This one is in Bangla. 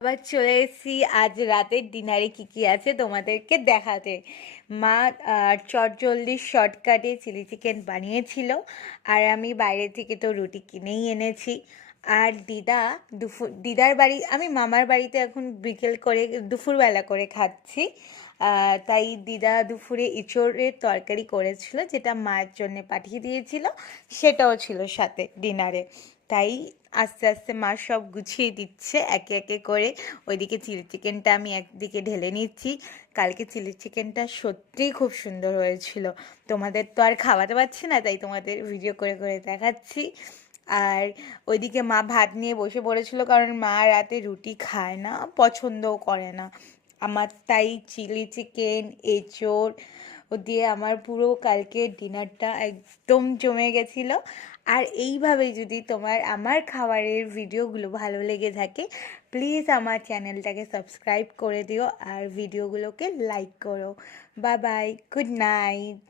আবার চলে এসেছি আজ রাতের ডিনারে কি কি আছে তোমাদেরকে দেখাতে। মা চটজলদি শর্টকাটে চিলি চিকেন বানিয়েছিল, আর আমি বাইরে থেকে তো রুটি কিনেই এনেছি। আর দিদার বাড়ি, আমি মামার বাড়িতে এখন বিকেল করে দুপুরবেলা করে খাচ্ছি। তাই দিদা দুপুরে এঁচোড়ের তরকারি করেছিল, যেটা মায়ের জন্য পাঠিয়ে দিয়েছিল, সেটাও ছিল সাথে ডিনারে। তাই আস্তে আস্তে মা সব গুছিয়ে দিচ্ছে একে একে করে। ওইদিকে চিলি চিকেনটা আমি একদিকে ঢেলে নিচ্ছি। কালকে চিলি চিকেনটা সত্যিই খুব সুন্দর হয়েছিল। তোমাদের তো আর খাওয়াতে পারছি না, তাই তোমাদের ভিডিও করে করে দেখাচ্ছি। আর ওইদিকে মা ভাত নিয়ে বসে পড়েছিল, কারণ মা রাতে রুটি খায় না, পছন্দও করে না। আমার তাই চিলি চিকেন, এঁচোড় ও দিয়ে আমার পুরো কালকে ডিনারটা একদম জমে গেছিলো। আর এইভাবে যদি তোমার আমার খাবারের ভিডিওগুলো ভালো লেগে থাকে, প্লিজ আমার চ্যানেলটাকে সাবস্ক্রাইব করে দিও আর ভিডিওগুলোকে লাইক করো। Bye bye, good night.